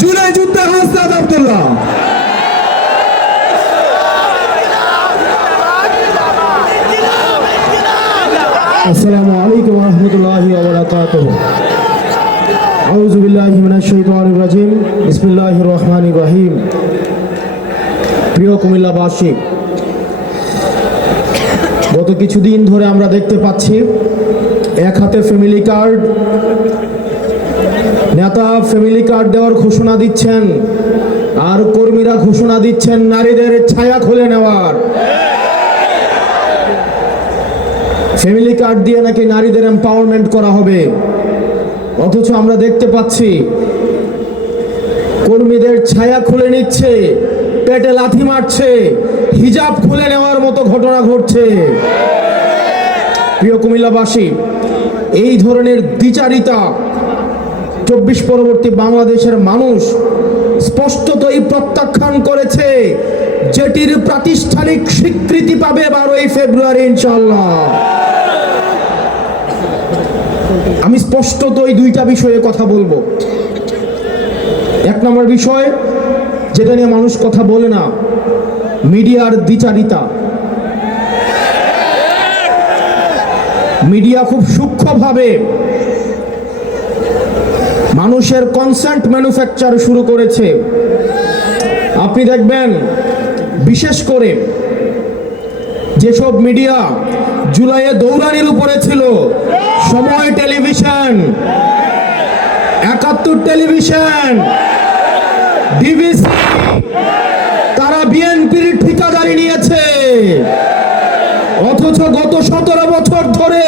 জুলাই যুদ্ধে হাসনাত আব্দুল্লাহ। আসসালামু আলাইকুম ওয়া রাহমাতুল্লাহি ওয়া বারাকাতুহু। আউযু বিল্লাহি মিনাশ শাইতানির রাজিম। বিসমিল্লাহির রহমানির রহিম। প্রিয় কুমিল্লাবাসী, গত কিছুদিন ধরে আমরা দেখতে পাচ্ছি এক হাতে ফ্যামিলি কার্ড, নেতা ফ্যামিলি কার্ড দেওয়ার ঘোষণা দিচ্ছেন, আর কর্মীরা ঘোষণা দিচ্ছেন নারীদের ছায়া খুলে নেওয়ার। ফ্যামিলি কার্ড দিয়ে নাকি নারীদের এম্পাওয়ারমেন্ট করা হবে, অথচ আমরা দেখতে পাচ্ছি কর্মীদের ছায়া খুলে নিচ্ছে, পেটে লাথি মারছে, হিজাব খুলে নেওয়ার মতো ঘটনা ঘটছে। প্রিয় কুমিল্লাবাসী, এই ধরনের দ্বিচারিতা 24 পরবর্তী বাংলাদেশের মানুষ স্পষ্টতই প্রত্যাখ্যান করেছে, যেটির প্রাতিষ্ঠানিক স্বীকৃতি পাবে 12ই ফেব্রুয়ারি ইনশাআল্লাহ। আমি স্পষ্টতই দুইটা বিষয়ে কথা বলবো। এক নম্বর বিষয়, যেটা নিয়ে মানুষ কথা বলে না, মিডিয়ার দ্বিচারিতা। মিডিয়া খুব সূক্ষ্মভাবে মানুষের কনসেন্ট ম্যানুফ্যাকচার শুরু করেছে। আপনি দেখবেন, বিশেষ করে যেসব মিডিয়া জুলাইয়ে দৌড়ানির উপরে ছিল, সময় টেলিভিশন, 71 টেলিভিশন, ডিবিসি, তারা বিএনপির ঠিকাদারি নিয়েছে। অথচ গত 17 বছর ধরে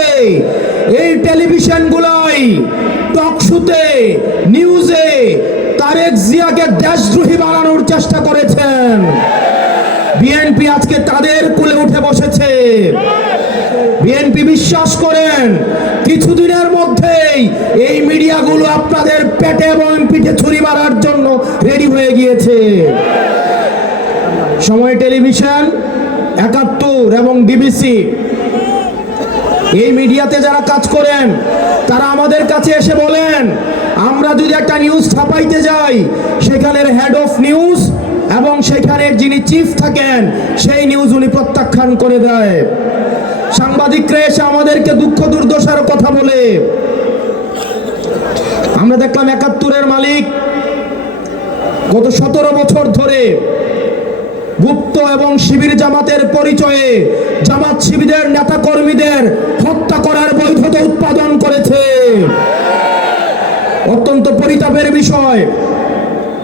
এই টেলিভিশনগুলাই টকশোতে, নিউজে তারেক জিয়াকে দেশদ্রোহী বানানোর চেষ্টা করেছেন। বিএনপি আজকে তাদের কোলে উঠে বসেছে। বিএনপি বিশ্বাস করেন কিছুদিনের মধ্যেই এই মিডিয়াগুলো আপনাদের পেটে এবং পিঠে ছুরি মারার জন্য রেডি হয়ে গিয়েছে। সময় টেলিভিশন, 71 এবং ডিবিসি, এই মিডিয়াতে যারা কাজ করেন তারা আমাদের কাছে এসে বলেন, আমরা যদি একটা নিউজ ছাপাইতে যাই, সেখানের হেড অফ নিউজ এবং সেখানের যিনি চিফ থাকেন সেই নিউজ উনি প্রত্যাখ্যান করে দেয়। সাংবাদিকরা এসে আমাদেরকে দুঃখ দুর্দশার কথা বলে। আমরা দেখলাম 71-এর মালিক গত 17 বছর ধরে গুপ্ত এবং শিবির জামাতের পরিচয়ে জামাত শিবিরের নেতা কর্মীদের হত্যা করার বৈধতা উৎপাদন করেছে। অত্যন্ত পরিতাপের বিষয়,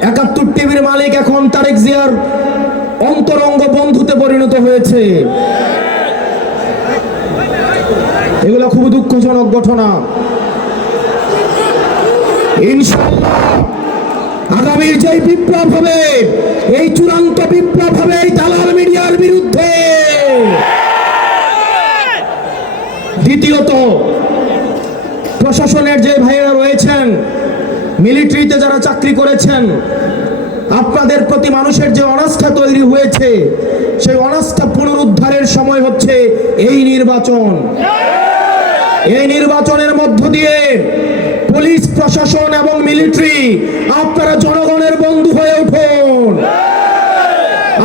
71 টিভির মালিক এখন তারেক জিয়ার অন্তরঙ্গ বন্ধুতে পরিণত হয়েছে। এগুলো খুব দুঃখজনক ঘটনা। ইনশাআল্লাহ আগামীর যে বিপ্লব হবে, এই চূড়ান্ত বিপ্লব হবে এই দালাল মিডিয়ার বিরুদ্ধে। দ্বিতীয়ত, প্রশাসনের যে ভাইয়েরা রয়েছেন, মিলিটারিতে যারা চাকরি করেছেন, আপনাদের প্রতি মানুষের যে অনাস্থা তৈরি হয়েছে, সেই অনাস্থা পুনরুদ্ধারের সময় হচ্ছে এই নির্বাচন। এই নির্বাচনের মধ্য দিয়ে পুলিশ প্রশাসন এবং মিলিটারি, আপনারা জনগণের বন্ধু হয়ে উঠুন।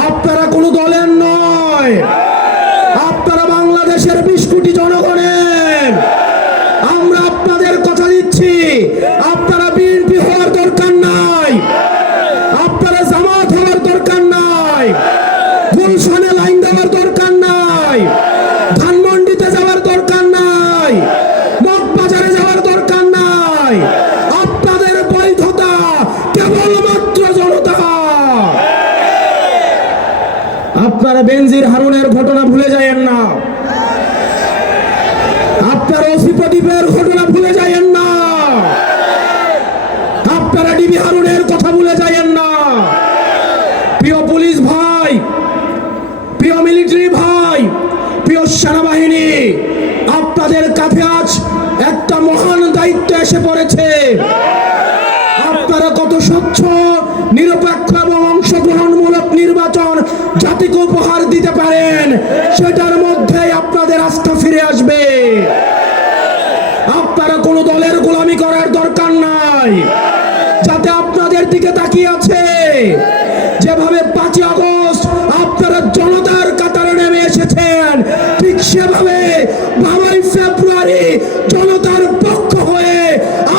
আপনারা কোনো দলের নয়, আপনারা বাংলাদেশের 20 কোটি জনগণের। আমরা আপনাদের কথা দিচ্ছি, আপনারা বিএনপি হওয়ার দরকার নাই, আপনারা জামাত হওয়ার দরকার নাই, গুলশানে লাইন দেওয়ার দরকার নাই, ধানমন্ডিতে যাওয়ার দরকার নাই, মগবাজারে যাওয়ার দরকার নাই। আপনাদের বৈধতা কেবলমাত্র জনতা। আপনারা বেনজির হারুনের ঘটনা ভুলে যায়েন না, আপনারা ওসি প্রদীপের ঘটনা ভুলে যায়েন না, আপনারা ডিবি হারুনের কথা ভুলে যায়েন না। প্রিয় পুলিশ ভাই, প্রিয় মিলিটারি ভাই, প্রিয় সেনাবাহিনী, আপনাদের কাছে আজ একটা মহান দায়িত্ব এসে পড়েছে। আপনারা কত স্বচ্ছ, নিরপেক্ষ এবং অংশগ্রহণমূলক নির্বাচন জাতিকে উপহার দিতে পারেন, সেটার মধ্যে আপনাদের আস্থা ফিরে আসবে। আপনারা কোনো দলের গোলামি করার দরকার নাই। যাতে আপনাদের দিকে তাকিয়ে আছে। যেভাবে 5ই আগস্ট আপনারা জনতার কাতারে নেমে এসেছেন, ঠিক সেভাবে 12ই ফেব্রুয়ারি জনতার পক্ষ হয়ে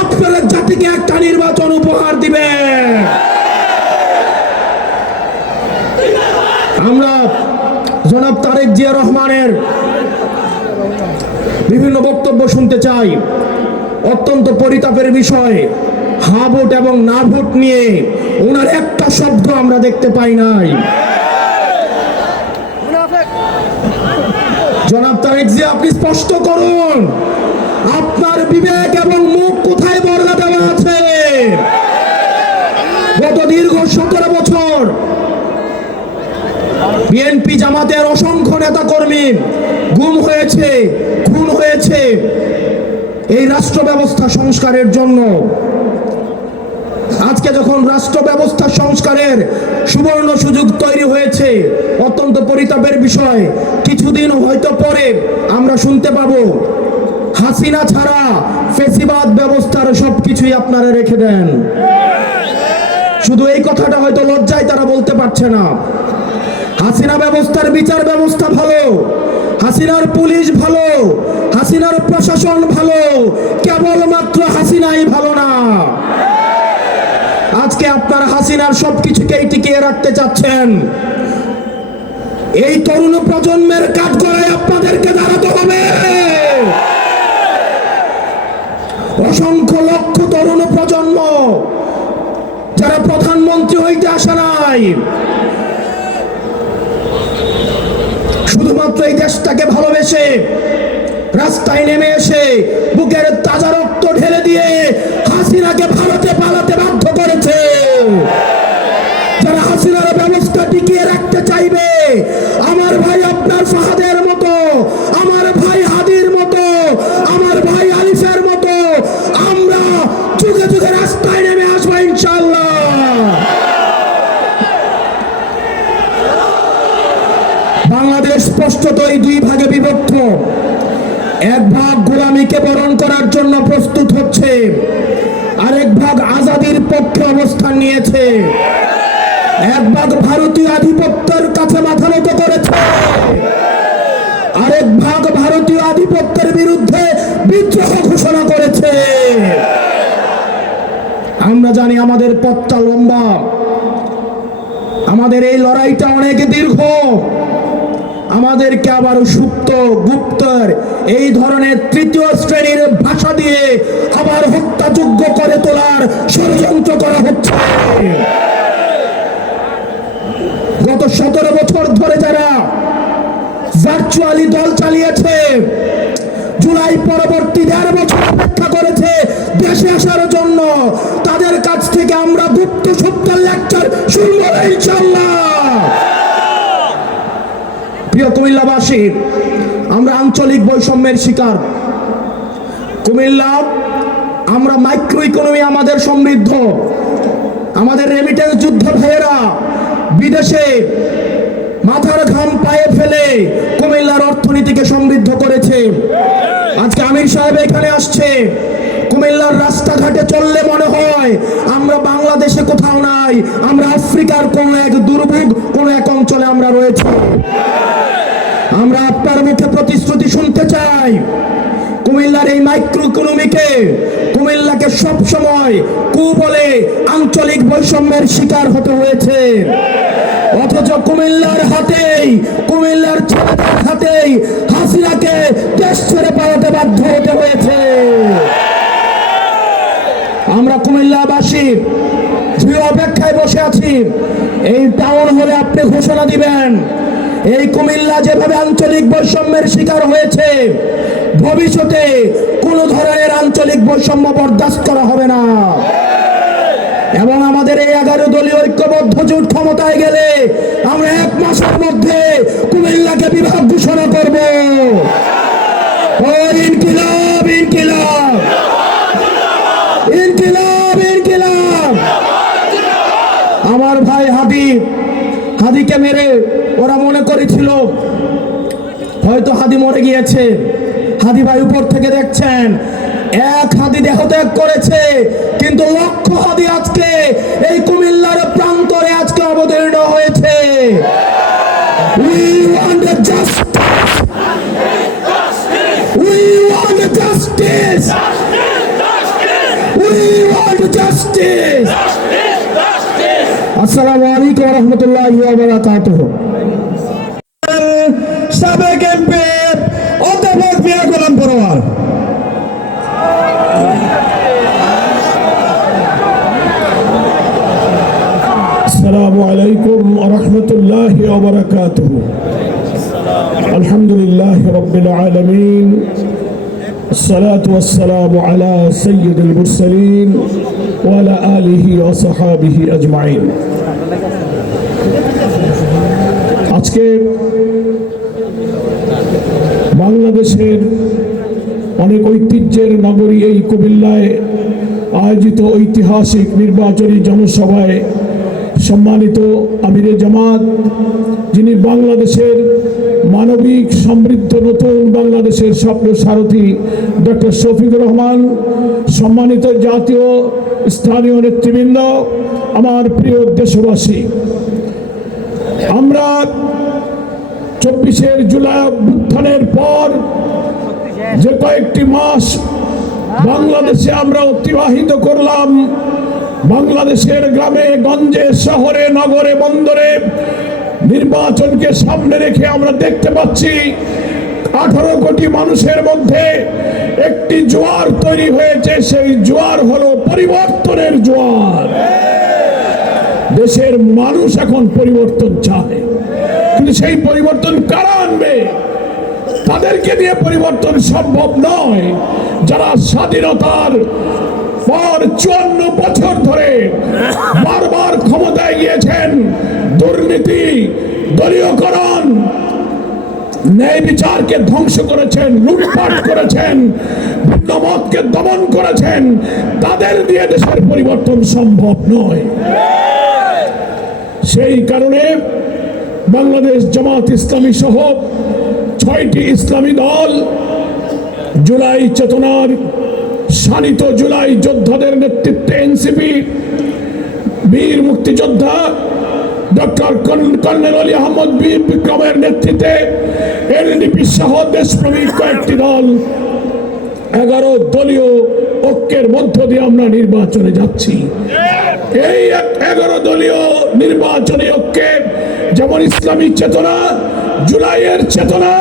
আপনারা জাতিকে একটা নির্বাচন উপহার দিবেন। আমরা জনাব তারেক জিয়া রহমানের বিভিন্ন বক্তব্য শুনতে চাই। অত্যন্ত পরিতাপের বিষয়, হ্যাঁ ভোট এবং না ভোট নিয়ে ওনার একটা শব্দ আমরা দেখতে পাই নাই। জনাব তারেক জিয়া, আপনি স্পষ্ট করুন আপনার বিবেক এবং মুখ কোথায় বর্গা দেওয়া আছে? গত দীর্ঘ 17 বছর বিএনপি জামাতের অসংখ্য নেতা কর্মী গুম হয়েছে, খুন হয়েছে এই রাষ্ট্র ব্যবস্থা সংস্কারের জন্য। আজকে যখন রাষ্ট্র ব্যবস্থা সংস্কারের সুবর্ণ সুযোগ তৈরি হয়েছে, অত্যন্ত পরিতাপের বিষয়, কিছুদিন হয়তো পরে আমরা শুনতে পাবো হাসিনা ছাড়া ফেসিবাদ ব্যবস্থার সবকিছুই আপনারা রেখে দেন। শুধু এই কথাটা হয়তো লজ্জায় তারা বলতে পারছে না। হাসিনা ব্যবস্থার বিচার ব্যবস্থা ভালো, হাসিনার পুলিশ ভালো, হাসিনার প্রশাসন ভালো, কেবলমাত্র হাসিনাই ভালো না। আজকে আপনারা হাসিনার সবকিছুকেই টিকিয়ে রাখতে চাচ্ছেন। এই তরুণ প্রজন্মের কাঠগড়ায় আপনাদেরকে দাঁড়াতে হবে। অসংখ্য লক্ষ তরুণ প্রজন্ম যারা প্রধানমন্ত্রী হইতে আসে নাই, শুধুমাত্র এই দেশটাকে ভালোবেসে রাস্তায় নেমে এসে বুকের তাজা রক্ত ঢেলে দিয়ে হাসিনাকে ভারতে পালাতে বাধ্য করেছে। যারা হাসিনার ব্যবস্থা টিকিয়ে রাখতে চাইবে, আমার ভাই আপনার ফাহাদের মতো, আমার ভাই হাদির মতো, আমার ভাই আলিফের মতো আমরা যুগে যুগে রাস্তায় নেমে আসবো ইনশাআল্লাহ। বাংলাদেশ স্পষ্টতই দুই ভাগে বিভক্ত। এক ভাগ গোলামীকে বরণ করার জন্য প্রস্তুত হচ্ছে, আরেক ভাগ আজাদির পক্ষে অবস্থান নিয়েছে। এক ভাগ ভারতীয় আধিপত্যের কাছে মাথা নত করেছে, আরেক ভাগ ভারতীয় আধিপত্যের বিরুদ্ধে বিদ্রোহ ঘোষণা করেছে। আমরা জানি আমাদের পথটা লম্বা, আমাদের এই লড়াইটা অনেক দীর্ঘ। আমাদেরকে আবার সুপ্ত গুপ্তর এই ধরনের তৃতীয় শ্রেণীর ভাষা দিয়ে আবার হত্যাযোগ্য করে তোলার ষড়যন্ত্র করা হচ্ছে। গত 17 বছর ধরে যারা ভার্চুয়ালি দল চালিয়েছে, জুলাই পরবর্তী 1.5 বছর অপেক্ষা করেছে দেশে আসার জন্য, তাদের কাছ থেকে আমরা গুপ্ত সুপ্ত লেকচার শুনবো ইনশাআল্লাহ। প্রিয় কুমিল্লাবাসী, আমরা আঞ্চলিক বৈষম্যের শিকার। কুমিল্লা, আমরা মাইক্রো ইকোনমি আমাদের সমৃদ্ধ। আমাদের রেমিটেন্স যুদ্ধ ভাইয়েরা বিদেশে মাথার ঘাম পায়ে ফেলে কুমিল্লার অর্থনীতিকে সমৃদ্ধ করেছে। আজকে আমির সাহেব এখানে আসছে, কুমিল্লার রাস্তাঘাটে চললে মনে হয় আমরা বাংলাদেশে কোথাও নাই, আমরা আফ্রিকার কোন এক দুর্ভোগ কোন এক অঞ্চলে আমরা রয়েছি। আমরা আপনার মুখে প্রতিশ্রুতি শুনতে চাই, কুমিল্লার এই মাইক্রো ইকোনমিকে, কুমিল্লাকে সব সময় বলে আঞ্চলিক বৈষম্যের শিকার হতে হয়েছে। অথচ কুমিল্লার হাতেই, কুমিল্লার ছেলেদের হাতেই হাসিনাকে দেশ ছেড়ে পালাতে বাধ্য হতে হয়েছে। আমরা কুমিল্লাবাসী যে অপেক্ষায় বসে আছি, এই টাউন হলে আপনি ঘোষণা দিবেন এই কুমিল্লা যেভাবে আঞ্চলিক বৈষম্যের শিকার হয়েছে, ভবিষ্যতে কোনো ধরনের আঞ্চলিক বৈষম্য বরদাস্ত করা হবে না। এবং আমাদের এই 11 দলীয় ঐক্যবদ্ধ জোট ক্ষমতায় গেলে আমরা 1 মাসের মধ্যে কুমিল্লাকে বিভাগ ঘোষণা করব। ইনকিলাব ইনকিলাব ইনকিলাব ইনকিলাব। আমার ভাই হাদিকে মেরে ওরা মনে করেছিল হয়তো হাদি মরে গিয়েছে। হাদি ভাই উপর থেকে দেখছেন এক হাদি দেহত্যাগ করেছে, কিন্তু লক্ষ হাদি আজকে এই কুমিল্লার প্রান্তরে আজকে অবতীর্ণ হয়েছে। We want justice. We want justice. We want justice. আসসালামু আলাইকুম ওয়া রাহমাতুল্লাহি ওয়া বারাকাতুহু। সাবেক এমপি অধ্যাপক মিয়া গোলাম পরোয়ার। আসসালামু আলাইকুম ওয়া রাহমাতুল্লাহি ওয়া বারাকাতুহু। আলহামদুলিল্লাহি রাব্বিল আলামিন। আসসালাতু ওয়াসসালামু আলা সাইয়্যিদিল মুরসালিন ওয়া আলা আলিহি ওয়া সাহবিহি আজমাইন। আজকে বাংলাদেশের অনেক ঐতিহ্যের নগরী এই কুমিল্লায় আয়োজিত ঐতিহাসিক নির্বাচনী জনসভায় সম্মানিত আমিরে জামাত, যিনি বাংলাদেশের মানবিক সমৃদ্ধ নতুন বাংলাদেশের স্বপ্ন সারথী ডক্টর শফিকুর রহমান, সম্মানিত জাতীয় স্থানীয় নেতৃবৃন্দ, আমার প্রিয় দেশবাসী, আমরা 24 জুলাই অভ্যুত্থানের পর যে কয়েকটি মাস বাংলাদেশে আমরা অতিবাহিত করলাম, বাংলাদেশের গ্রামে গঞ্জে শহরে নগরে বন্দরে নির্বাচনকে সামনে রেখে আমরা দেখতে পাচ্ছি 18 কোটি মানুষের মধ্যে একটি জোয়ার তৈরি হয়েছে। সেই জোয়ার হলো পরিবর্তনের জোয়ার। দেশের মানুষ এখন পরিবর্তন চায়, কিন্তু সেই পরিবর্তন কারা আনবে? তাদেরকে দিয়ে পরিবর্তন সম্ভব নয় যারা স্বাধীনতার পর 54 বছর ধরে বারবার ক্ষমতায় গিয়েছেন, দুর্নীতি, দলীয়করণ, ন্যায় বিচারকে ধ্বংস করেছেন, লুটপাট করেছেন, ভিন্ন মতকে দমন করেছেন। তাদের দিয়ে দেশের পরিবর্তন সম্ভব নয়। সেই কারণে বাংলাদেশ জামাত ইসলামী সহ 6টি ইসলামী দল জুলাই চেতনার শানিত জুলাই যোদ্ধাদের নেতৃত্বে এনসিপি, বীর মুক্তিযোদ্ধা ডক্টর কর্নেল আলী আহমদ বীর বিক্রমের নেতৃত্বে এলডিপি সহ দেশপ্রেমিক কয়েকটি দল 11 দলীয় ঐক্যের মধ্য দিয়ে আমরা নির্বাচনে যাচ্ছি। এই 11 দলীয় নির্বাচনী ঐক্যে যেমন ইসলামী চেতনা, জুলাইয়ের চেতনা,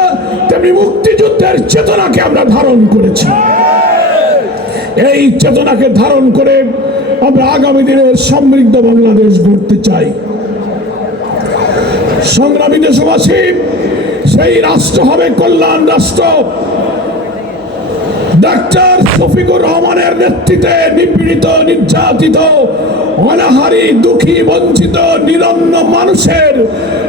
তেমনি মুক্তিযুদ্ধের চেতনাকে আমরা ধারণ করেছি। এই চেতনাকে ধারণ করে আমরা আগামী দিনের সমৃদ্ধ বাংলাদেশ গড়তে চাই। সংগ্রামী দেশবাসী, সেই রাষ্ট্র হবে কল্যাণ রাষ্ট্র। ডাক্তার শফিকুর রহমানের নেতৃত্বে নিপীড়িত, নির্যাতিত, অনাহারী, দুঃখী, বঞ্চিত, নিরন্ন মানুষের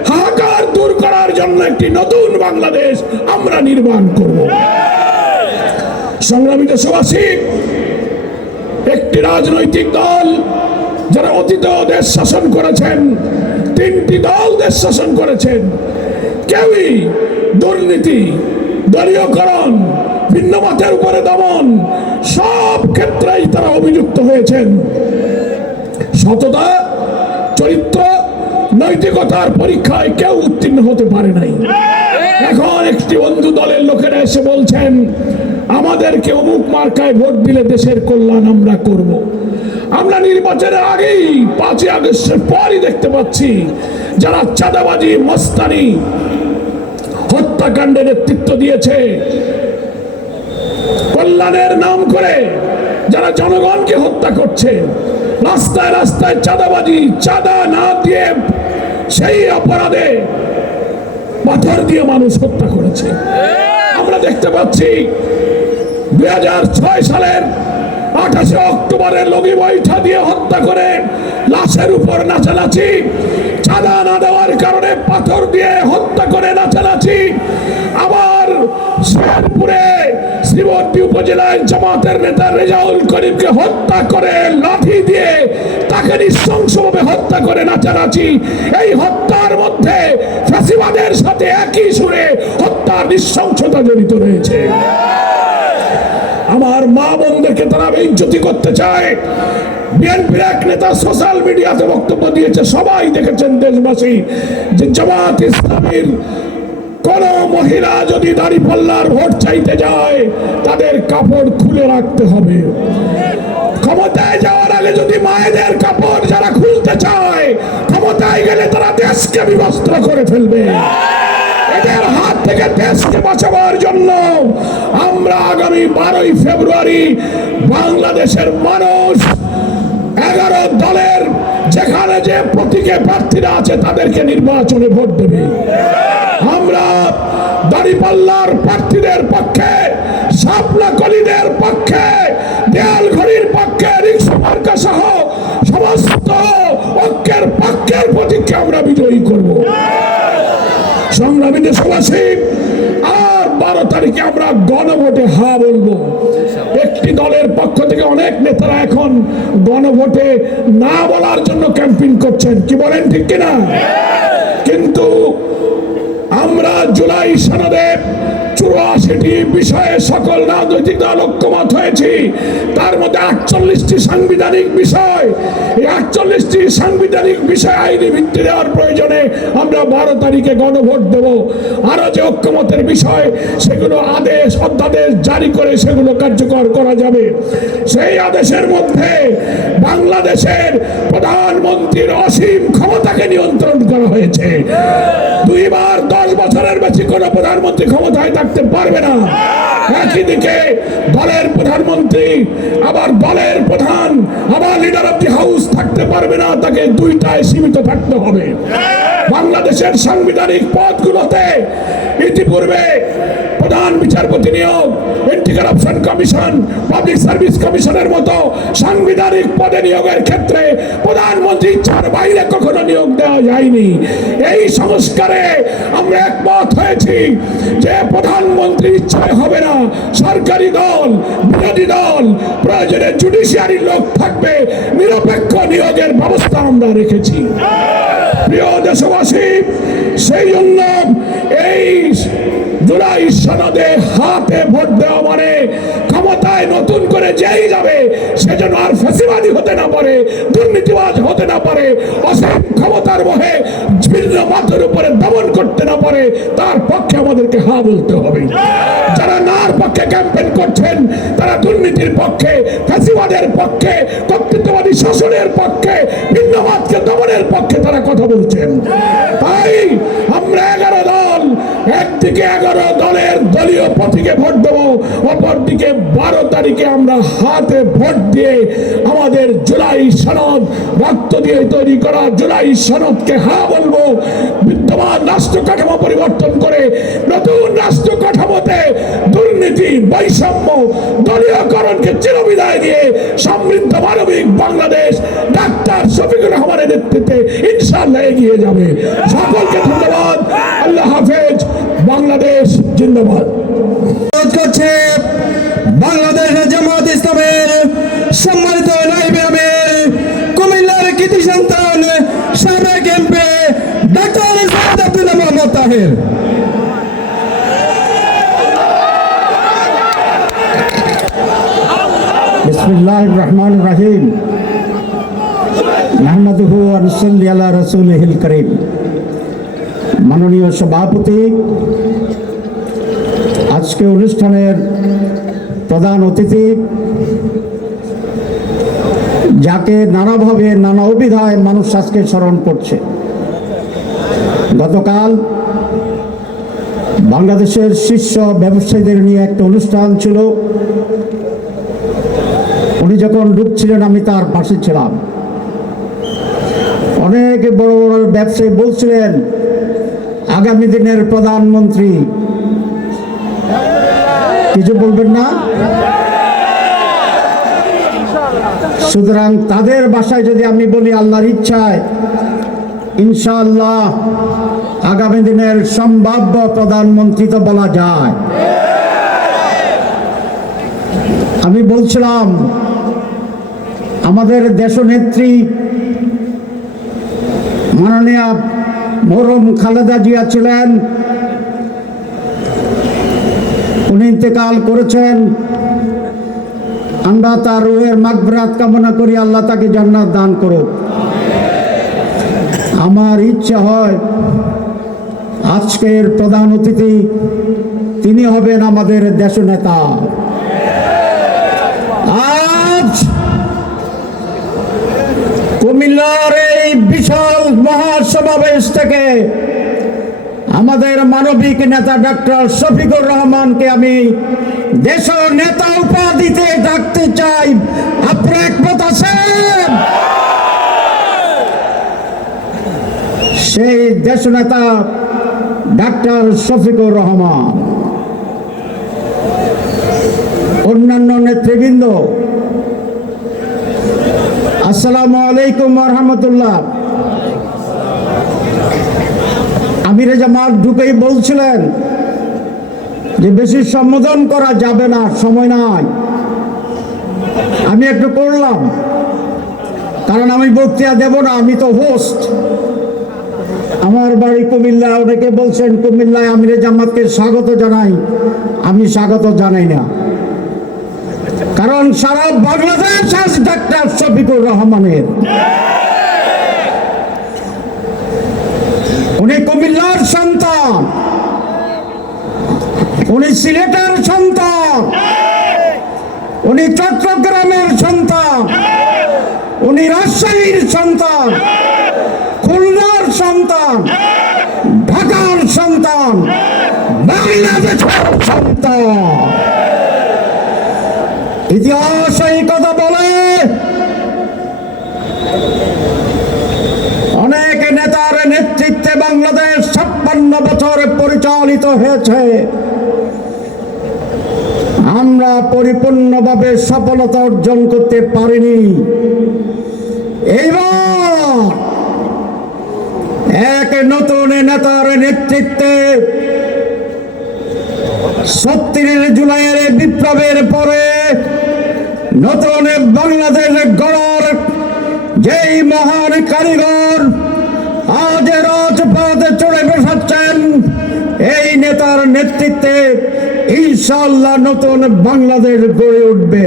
হাহাকার দূর করার জন্য একটি নতুন বাংলাদেশ আমরা নির্মাণ করব। সংগ্রামী দেশবাসী, একটি রাজনৈতিক দল যারা অতীতে দেশ শাসন করেছেন, 3টি দল দেশ শাসন করেছেন, কেউই দুর্নীতি, দলীয়করণ, ভিন্ন মতের উপরে দমন, সব ক্ষেত্রেই তারা অভিযুক্ত হয়েছেন। সততা, চরিত্র, নৈতিকতার পরীক্ষায় কেউ উত্তীর্ণ হতে পারে নাই। এখন একটি বন্ধু দলের লোকেরা এসে বলছেন আমাদেরকে অমুক মার্কায় ভোট দিলে দেশের কল্যাণ আমরা করব। আমরা নির্বাচনের আগেই 5 আগস্টের পরই দেখতে পাচ্ছি যারা চাঁদাবাজি, মস্তানি, হত্যাকাণ্ডে নেতৃত্ব দিয়েছে, কল্যাণের নাম করে যারা জনগণকে হত্যা করছে, রাস্তায় রাস্তায় চাঁদাবাজি, চাঁদা না দিয়ে সেই অপরাধে পাথর দিয়ে মানুষ হত্যা করেছে। আমরা দেখতে পাচ্ছি 2006 সালের 28 অক্টোবরের লগি বৈঠা দিয়ে হত্যা করে লাশের উপর নাচানাচি, চাঁদা না দেওয়ার কারণে পাথর দিয়ে হত্যা করে নাচানাচি। আবার শেরপুরে শ্রীবর্দী উপজেলায় জামাতের নেতা রেজাউল করিমকে হত্যা করে লাঠি দিয়ে তাকে নৃশংসভাবে হত্যা করে নাচানাচি। এই হত্যার মধ্যে ফ্যাসিবাদের সাথে একই সুরে হত্যার নৃশংসতা জড়িত রয়েছে। আমার মা বোনদেরকে তারা বেইজ্জতি করতে চায়। বিএনপির এক নেতা সোশ্যাল মিডিয়াতে বক্তব্য দিয়েছে, সবাই দেখেছেন দেশবাসী, যে জামাত ইসলামীর কোন মহিলা যদি দাঁড়িপাল্লার ভোট চাইতে যায় তাদের কাপড় খুলে রাখতে হবে। ক্ষমতায় যাওয়ার আগে যদি মায়েদের কাপড় যারা খুলতে চায়, ক্ষমতায় গেলে তারা দেশকে বিবস্ত্র করে ফেলবে। এদের হাত থেকে দেশকে বাঁচাবার জন্য আমরা আগামী 12ই ফেব্রুয়ারি বাংলাদেশের মানুষ 11 দলের যেখানে যে প্রতীকে প্রার্থীরা আছে তাদেরকে নির্বাচনে ভোট দেবে। আমরা দাঁড়িপাল্লার প্রার্থীদের পক্ষে, শাপলা কলিদের পক্ষে, দেয়াল ঘড়ির পক্ষে, রিকশা মার্কা সহ সমস্ত ঐক্যের পক্ষের প্রতীককে আমরা বিজয়ী করব। সংগ্রামী দেশবাসী, আর 12 তারিখে আমরা গণভোটে হা বলবো। একটি দলের পক্ষ থেকে অনেক নেতারা এখন গণভোটে না বলার জন্য ক্যাম্পেইন করছেন, কি বলেন ঠিক কিনা? কিন্তু আমরা জুলাই সনদে 84টি বিষয়ে সকল রাজনৈতিক দল ঐক্যমত হয়েছি। তার মধ্যে 48টি সাংবিধানিক বিষয়। এই 48টি সাংবিধানিক বিষয় আইনি ভিত্তি দেওয়ার প্রয়োজনে আমরা 12 তারিখে গণভোট দেব। আরো যে ঐক্যমতের বিষয় সেগুলো আদেশ অধ্যাদেশ জারি করে সেগুলো কার্যকর করা যাবে। সেই আদেশের মধ্যে বাংলাদেশের প্রধানমন্ত্রীর অসীম ক্ষমতাকে নিয়ন্ত্রণ করা হয়েছে। 2 বার 10 বছরের বেশি কোন প্রধানমন্ত্রী ক্ষমতায় থাকতে পারবে না। একই দিকে দলের প্রধানমন্ত্রী, আবার দলের প্রধান, আবার লিডার অফ দি হাউস থাকতে পারবে না, তাকে 2টায় সীমিত থাকতে হবে। বাংলাদেশের সাংবিধানিক পদগুলোতে ইতিপূর্বে প্রধান বিচারপতি নিয়োগ, anti corruption commission, public service কমিশনের মতো সাংবিধানিক পদে নিয়োগের ক্ষেত্রে প্রধানমন্ত্রী ইচ্ছার বাইরে কখনো নিয়োগ দেওয়া যায়নি। এই সংস্কারে আমরা একমত হয়েছি যে প্রধানমন্ত্রীর ইচ্ছায় হবে না, সরকারি দল, বিরোধী দল, প্রয়োজনে জুডিশিয়ারি লোক থাকবে, নিরপেক্ষ নিয়োগের ব্যবস্থা আমরা রেখেছি। প্রিয় দেশবাসী, সেই জন্য এই জুলাই সনদে হাতে ভোট দেওয়া মানে ক্ষমতায় নতুন করে যেই যাবে সেজন্য আর ফ্যাসিবাদী হতে না পারে, দুর্নীতিবাজ হতে না পারে, অসীম ক্ষমতার বহে ভিন্ন মাথার উপরে দমন করতে না পারে, তার পক্ষে আমাদেরকে হা বলতে হবে। যারা নার পক্ষে ক্যাম্পেইন করছেন তারা দুর্নীতির পক্ষে, ফ্যাসিবাদের পক্ষে, কর্তৃত্ববাদী শাসনের পক্ষে, ভিন্নবাদকে দমনের পক্ষে তারা কথা বলছেন। তাই আমরা 11 দল, একদিকে 11 দলের দলীয় প্রতীকে ভোট দেবো, অপরদিকে 12 তারিখে আমরা হাতে ভোট দিয়ে আমাদের জুলাই সনদ, রক্ত দিয়ে তৈরি করা জুলাই সনদকে হা বলবো। বিদ্যমান রাষ্ট্র কাঠামো পরিবর্তন করে নতুন রাষ্ট্র কাঠামোতে দুর্নীতি, বৈষম্য, দলীয়করণকে চিরবিদায় দিয়ে সমৃদ্ধ মানবিক বাংলাদেশ ডাক্তার শফিকুর রহমানের নেতৃত্বে ইনশাআল্লাহ এগিয়ে যাবে। সকলকে ধন্যবাদ। আল্লাহ হাফেজ। বাংলাদেশ জিন্দাবাদ। করছে বাংলাদেশের জামাত ইসলামের সম্মানিত নায়েব আমির, কুমিল্লার কৃতি সন্তান, সাবেক এমপি ডাক্তার সৈয়দ আব্দুল্লাহ মোহাম্মদ তাহের। বিসমিল্লাহির রহমানির রহিম। নাহমাদুহু ওয়া নুসাল্লি আলা রাসূলিহিল কারীম। মাননীয় সভাপতি, আজকে অনুষ্ঠানের প্রধান অতিথি, যাকে নানাভাবে নানা অভিধায় মানুষ আজকে স্মরণ করছে। গতকাল বাংলাদেশের শীর্ষ ব্যবসায়ীদের নিয়ে একটা অনুষ্ঠান ছিল। উনি যখন ঢুকছিলেন আমি তার পাশে ছিলাম। অনেক বড় বড় ব্যবসায়ী বলছিলেন আগামী দিনের প্রধানমন্ত্রী। কিছু বলবেন না? সুতরাং তাদের ভাষায় যদি আমি বলি, আল্লাহর ইচ্ছায় ইনশাআল্লাহ আগামী দিনের সম্ভাব্য প্রধানমন্ত্রী তো বলা যায়। আমি বলছিলাম আমাদের দেশনেত্রী মাননীয়া মরহুম খালেদা জিয়া ছিলেন, উনি ইন্তেকাল করেছেন। আমরা তার রুহের মাগফিরাত কামনা করি, আল্লাহ তাকে জান্নাত দান করুক। আমার ইচ্ছা হয় আজকের প্রধান অতিথি তিনি হবেন আমাদের দেশনেতা। আজ কুমিল্লার এই বিশাল মহাসমাবেশ থেকে আমাদের মানবিক নেতা ডক্টর শফিকুর রহমানকে আমি দেশ নেতা উপাধিতে ডাকতে চাই। আপনারা একমত আছেন? সেই দেশ নেতা ডক্টর শফিকুর রহমান, অন্যান্য নেতৃবৃন্দ, আসসালামু আলাইকুম ওয়া রাহমাতুল্লাহ। আমিরে জামাত ঢুকেই বলছিলেন যে বেশি সম্বোধন করা যাবে না, সময় নাই। আমি একটু করলাম, কারণ আমি বক্তৃতা দেব না, আমি তো হোস্ট। আমার বাড়ি কুমিল্লা, অনেকে বলছেন কুমিল্লায় আমিরে জামাতকে স্বাগত জানাই। আমি স্বাগত জানাই না, কারণ সারা বাংলাদেশ আজ ডাক্তার শফিকুর রহমানের। উনি কুমিল্লার সন্তান, উনি সিলেটের সন্তান, উনি চট্টগ্রামের সন্তান, উনি রাজশাহীর সন্তান, খুলনার সন্তান, ঢাকার সন্তান, বাংলাদেশের সন্তান। ইতিহাস এই কথা বলে। অনেক নেতার নেতৃত্বে বাংলাদেশ 56 বছর পরিচালিত হয়েছে। আমরা পরিপূর্ণভাবে সফলতা অর্জন করতে পারিনি। এইবার এক নতুন নেতার নেতৃত্বে 36 জুলাইয়ের বিপ্লবের পরে নতুন বাংলাদেশ গড়ার যেই মহান কারিগর আজ রাজপথে চড়ে বসাচ্ছেন, এই নেতার নেতৃত্বে ইনশাআল্লাহ নতুন বাংলাদেশ গড়ে উঠবে।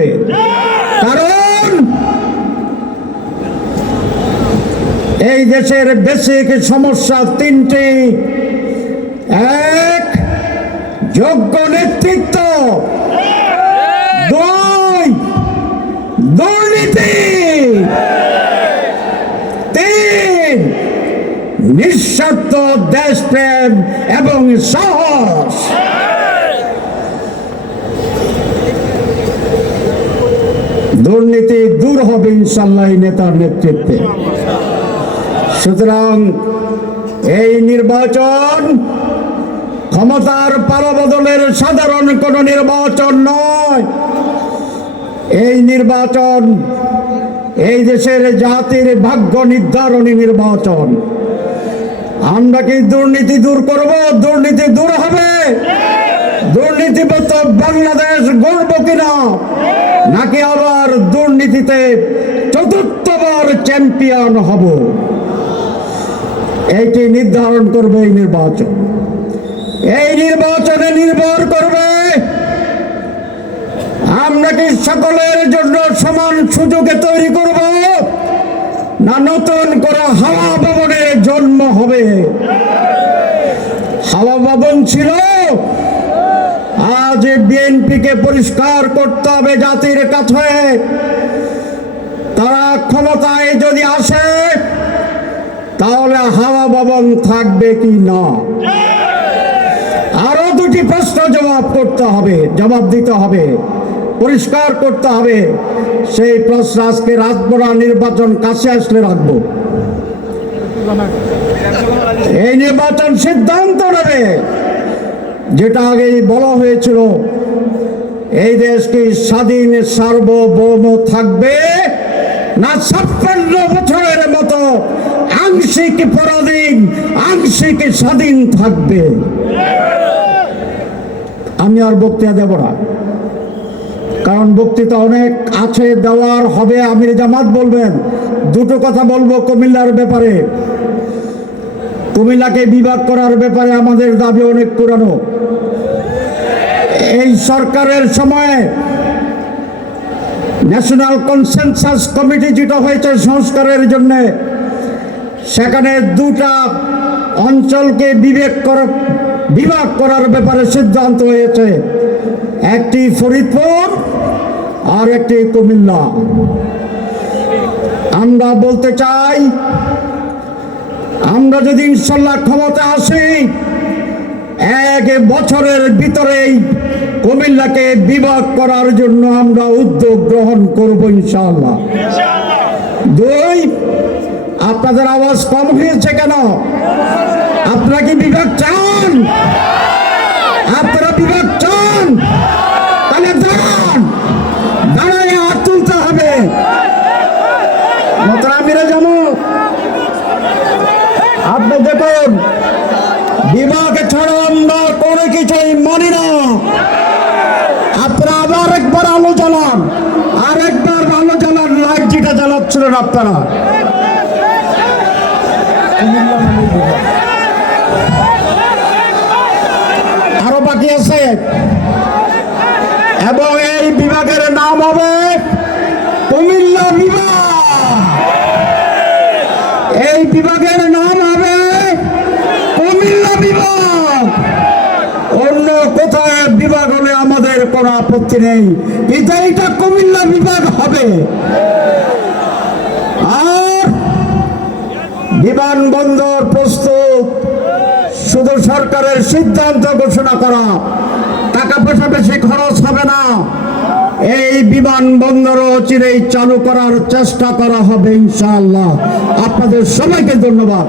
কারণ এই দেশের বেসিক সমস্যা 3টি। এক, যোগ্য নেতৃত্ব। 2, দুর্নীতি। 3, নিঃস্বার্থ দেশপ্রেম এবং সাহস। দুর্নীতি দূর হবে ইনশাআল্লাহ এই নেতার নেতৃত্বে। সুতরাং এই নির্বাচন ক্ষমতার পালাবদলের সাধারণ কোন নির্বাচন নয়। এই নির্বাচন এই দেশের জাতির ভাগ্য নির্ধারণী নির্বাচন। আমরা কি দুর্নীতি দূর করব? দুর্নীতি দূর হবে। দুর্নীতিমুক্ত বাংলাদেশ গড়ব কিনা, নাকি আবার দুর্নীতিতে চতুর্থবার চ্যাম্পিয়ন হব, এইটি নির্ধারণ করবে এই নির্বাচন। এই নির্বাচনে নির্ভর করবে আমরা কি সকলের জন্য সমান সুযোগে তৈরি করব, না নতুন করে হাওয়া ভবনের জন্ম হবে। হাওয়া ভবন ছিল, আজ বিএনপিকে পরিষ্কার করতে হবে জাতির কাছে। তারা ক্ষমতায় যদি আসে তাহলে হাওয়া ভবন থাকবে কি না। আরো 2টি প্রশ্ন জবাব দিতে হবে, পরিষ্কার করতে হবে। সেই প্রশ্ন আজকে রাতভরা নির্বাচন কাছে আসলে রাখবো। এই নির্বাচন সিদ্ধান্ত নেবে, যেটা আগেই বলা হয়েছিল, এই দেশ কি স্বাধীন সার্বভৌম থাকবে, না 56 বছরের মতো আংশিক পরাধীন, আংশিক স্বাধীন থাকবে। আমি আর বক্তৃতা দেব না, কারণ বক্তৃতা অনেক আছে, দেওয়ার হবে। আমিরে জামাত বলবেন। 2টো কথা বলবো কুমিল্লার ব্যাপারে। কুমিল্লাকে বিভাগ করার ব্যাপারে আমাদের দাবি অনেক পুরানো। এই সরকারের সময়ে ন্যাশনাল কনসেনসাস কমিটি যেটা হয়েছে সংস্কারের জন্য, সেখানে দুটা অঞ্চলকে বিভাগ করার ব্যাপারে সিদ্ধান্ত হয়েছে, একটি ফরিদপুর আর একটি কুমিল্লা। আমরা বলতে চাই, আমরা যদি ইনশাল্লাহ ক্ষমতা আসি, 1 বছরের ভিতরেই কুমিল্লাকে বিভাগ করার জন্য আমরা উদ্যোগ গ্রহণ করব ইনশাআল্লাহ। 2, আপনাদের আওয়াজ কম হয়েছে কেন? আপনারা কি বিভাগ চান? আপনারা বিভাগ চান? তাহলে দাঁড়ায় হাত তুলতে হবে। মোহতারামিরা জামাত, আপনি দেখুন, বিভাগ ছাড়া আমরা কোনো কিছুই মানি না। আপনারা আবার একবার আলো জ্বালান, আর একবার আলো জ্বালান, লাইট যেটা জ্বালাচ্ছিলেন আপনারা। আরো বাকি আছে, এবং এই বিভাগের নাম হবে কুমিল্লা বিভাগ। এই বিভাগের নাম হবে কুমিল্লা বিভাগ। অন্য কোথায় বিভাগ হলে আমাদের কোনো আপত্তি নেই, কিন্তু এইটা কুমিল্লা বিভাগ হবে। আর বিমানবন্দর প্রস্তুত, শুধু সরকারের সিদ্ধান্ত ঘোষণা করা, টাকা পয়সা বেশি খরচ হবে না। এই বিমানবন্দরও চিরেই চালু করার চেষ্টা করা হবে ইনশাআল্লাহ। আপনাদের সবাইকে ধন্যবাদ।